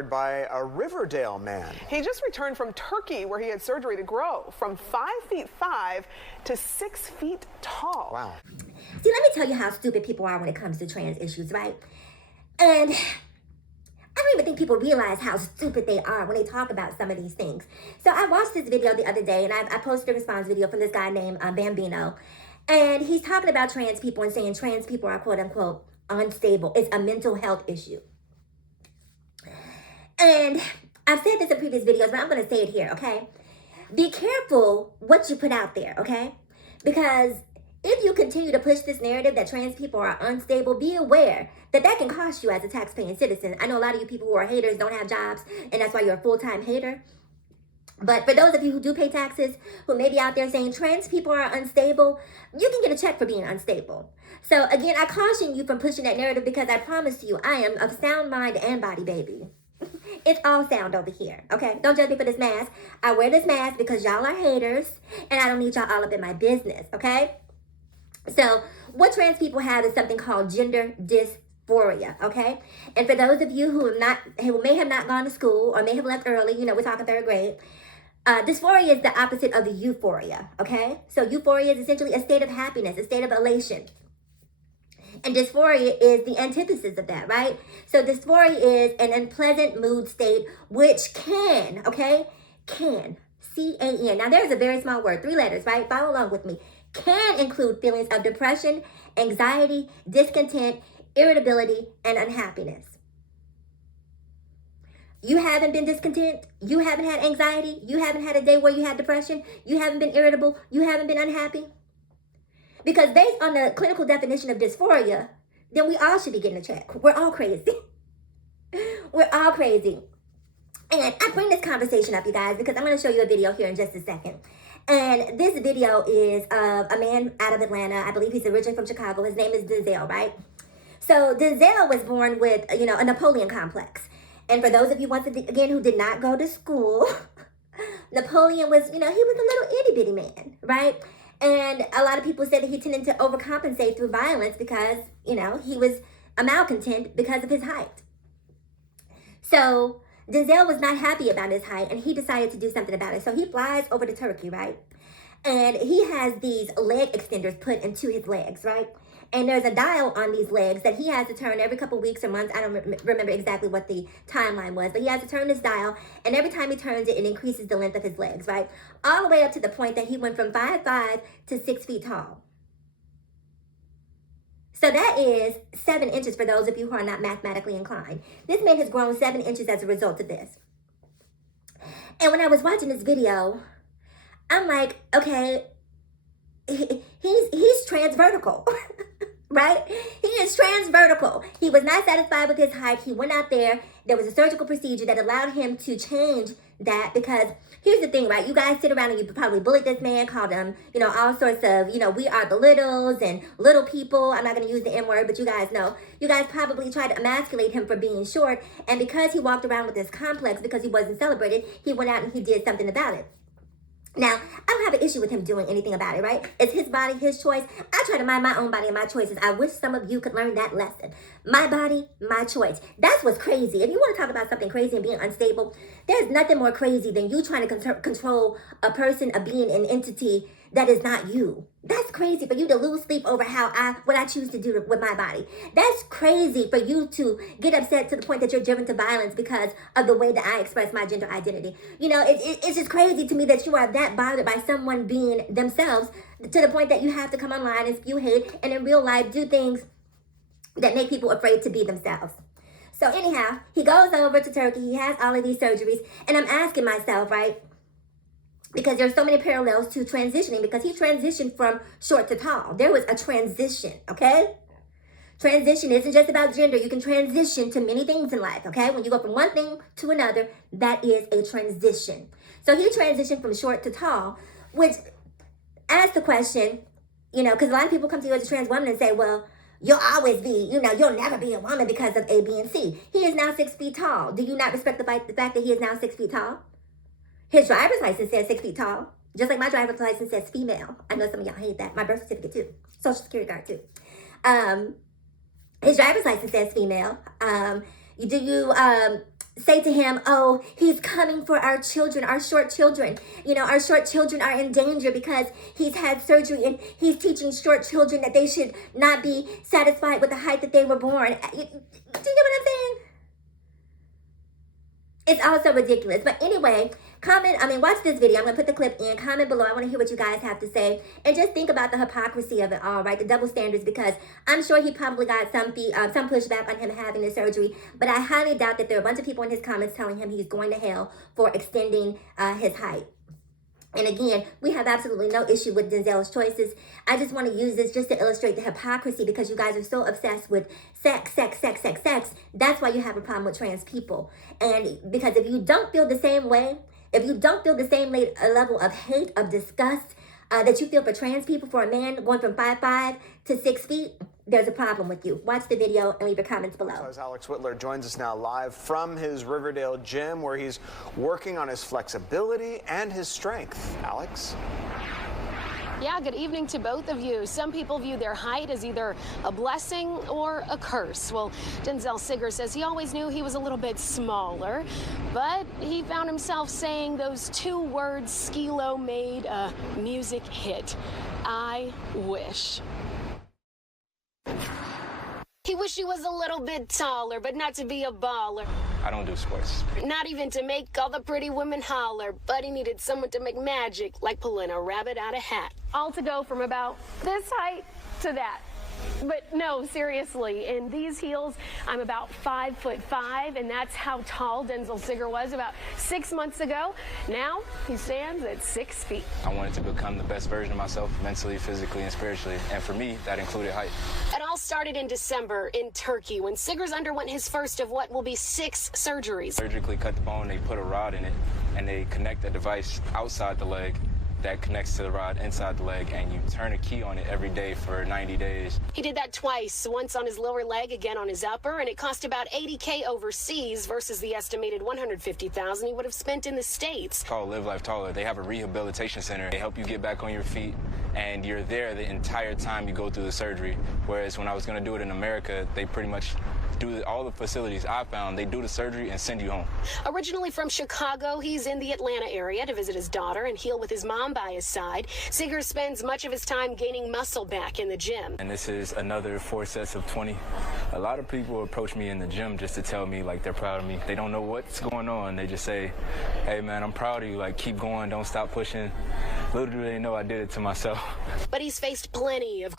discovered by a Riverdale man. He just returned from Turkey, where he had surgery to grow from 5'5" to 6 feet tall. Wow. See, let me tell you how stupid people are when it comes to trans issues, right? And I don't even think people realize how stupid they are when they talk about some of these things. So I watched this video the other day, and I posted a response video from this guy named Bambino. And he's talking about trans people and saying trans people are, quote unquote, unstable. It's a mental health issue. And I've said this in previous videos, but I'm going to say it here, okay? Be careful what you put out there, okay? Because if you continue to push this narrative that trans people are unstable, be aware that that can cost you as a taxpaying citizen. I know a lot of you people who are haters don't have jobs, and that's why you're a full-time hater. But for those of you who do pay taxes, who may be out there saying trans people are unstable, you can get a check for being unstable. So again, I caution you from pushing that narrative because I promise you, I am of sound mind and body, baby. It's all sound over here, okay? Don't judge me for this mask. I wear this mask because y'all are haters, and I don't need y'all all up in my business, okay? So what trans people have is something called gender dysphoria, okay? And for those of you who may have not gone to school or may have left early, you know, we're talking third grade, dysphoria is the opposite of euphoria, okay? So euphoria is essentially a state of happiness, a state of elation. And dysphoria is the antithesis of that, right? So dysphoria is an unpleasant mood state which can, okay? Can, C-A-N. Now there's a very small word, 3 letters, right? Follow along with me. Can include feelings of depression, anxiety, discontent, irritability, and unhappiness. You haven't been discontent, you haven't had anxiety, you haven't had a day where you had depression, you haven't been irritable, you haven't been unhappy. Because based on the clinical definition of dysphoria, then we all should be getting a check. We're all crazy. We're all crazy. And I bring this conversation up, you guys, because I'm going to show you a video here in just a second. And this video is of a man out of Atlanta. I believe he's originally from Chicago. His name is Denzel, right? So Denzel was born with, you know, a Napoleon complex. And for those of you, once again, who did not go to school, Napoleon was, you know, he was a little itty bitty man, right? And a lot of people said that he tended to overcompensate through violence because, you know, he was a malcontent because of his height. So Denzel was not happy about his height, and he decided to do something about it. So he flies over to Turkey, right? And he has these leg extenders put into his legs, right? And there's a dial on these legs that he has to turn every couple weeks or months. I don't remember exactly what the timeline was, but he has to turn this dial, and every time he turns it, it increases the length of his legs, right? All the way up to the point that he went from 5'5" to 6 feet tall. So that is 7 inches for those of you who are not mathematically inclined. This man has grown 7 inches as a result of this. And when I was watching this video, I'm like, okay, he's transvertical. Right? He is transvertical. He was not satisfied with his height. He went out there. There was a surgical procedure that allowed him to change that, because here's the thing, right? You guys sit around and you probably bullied this man, called him, you know, all sorts of, you know, we are the littles and little people. I'm not going to use the M word, but you guys know. You guys probably tried to emasculate him for being short. And because he walked around with this complex, because he wasn't celebrated, he went out and he did something about it. Now, I don't have an issue with him doing anything about it, right? It's his body, his choice. I try to mind my own body and my choices. I wish some of you could learn that lesson. My body, my choice. That's what's crazy. If you want to talk about something crazy and being unstable, there's nothing more crazy than you trying to control a person, a being, an entity that is not you. That's crazy for you to lose sleep over what I choose to do with my body. That's crazy for you to get upset to the point that you're driven to violence because of the way that I express my gender identity. You know, it's just crazy to me that you are that bothered by someone being themselves to the point that you have to come online and spew hate and in real life do things that make people afraid to be themselves. So anyhow, he goes over to Turkey. He has all of these surgeries. And I'm asking myself, right? Because there's so many parallels to transitioning, because he transitioned from short to tall. There was a transition, okay? Transition isn't just about gender. You can transition to many things in life, okay? When you go from one thing to another, that is a transition. So he transitioned from short to tall, which asks the question, you know, because a lot of people come to you as a trans woman and say, well, you'll always be, you know, you'll never be a woman because of A, B, and C. He is now 6 feet tall. Do you not respect the fact that he is now 6 feet tall? His driver's license says 6 feet tall, just like my driver's license says female. I know some of y'all hate that. My birth certificate too. Social security card too. His driver's license says female. say to him, oh, he's coming for our children, our short children. You know, our short children are in danger because he's had surgery, and he's teaching short children that they should not be satisfied with the height that they were born. Do you get what I'm saying? It's also ridiculous. But anyway, watch this video. I'm going to put the clip in. Comment below. I want to hear what you guys have to say. And just think about the hypocrisy of it all, right? The double standards, because I'm sure he probably got some pushback on him having the surgery. But I highly doubt that there are a bunch of people in his comments telling him he's going to hell for extending his height. And again, we have absolutely no issue with Denzel's choices. I just want to use this just to illustrate the hypocrisy, because you guys are so obsessed with sex. That's why you have a problem with trans people. And because if you don't feel the same way, if you don't feel the same level of hate, of disgust that you feel for trans people, for a man going from 5'5" to 6 feet, there's a problem with you. Watch the video and leave your comments below. As Alex Whitler joins us now live from his Riverdale gym, where he's working on his flexibility and his strength. Alex? Yeah, good evening to both of you. Some people view their height as either a blessing or a curse. Well, Denzel Sigger says he always knew he was a little bit smaller, but he found himself saying those two words Skee-Lo made a music hit. I wish. He wished he was a little bit taller, but not to be a baller. I don't do sports. Not even to make all the pretty women holler, but he needed someone to make magic, like pulling a rabbit out of hat. All to go from about this height to that. But no, seriously, in these heels, I'm about 5'5", and that's how tall Denzel Sigger was about 6 months ago. Now he stands at 6 feet. I wanted to become the best version of myself, mentally, physically, and spiritually. And for me, that included height. It all started in December in Turkey, when Siggers underwent his first of what will be 6 surgeries. Surgically cut the bone, they put a rod in it, and they connect a device outside the leg that connects to the rod inside the leg, and you turn a key on it every day for 90 days. He did that twice, once on his lower leg, again on his upper, and it cost about $80K overseas versus the estimated $150,000 he would have spent in the States. It's called Live Life Taller. They have a rehabilitation center. They help you get back on your feet, and you're there the entire time you go through the surgery. Whereas when I was going to do it in America, they pretty much do all the facilities I found. They do the surgery and send you home. Originally from Chicago, he's in the Atlanta area to visit his daughter and heal with his mom by his side. Sigger spends much of his time gaining muscle back in the gym. And this is another 4 sets of 20. A lot of people approach me in the gym just to tell me like they're proud of me. They don't know what's going on. They just say, hey man, I'm proud of you. Like, keep going, don't stop pushing. Little do they know I did it to myself. But he's faced plenty of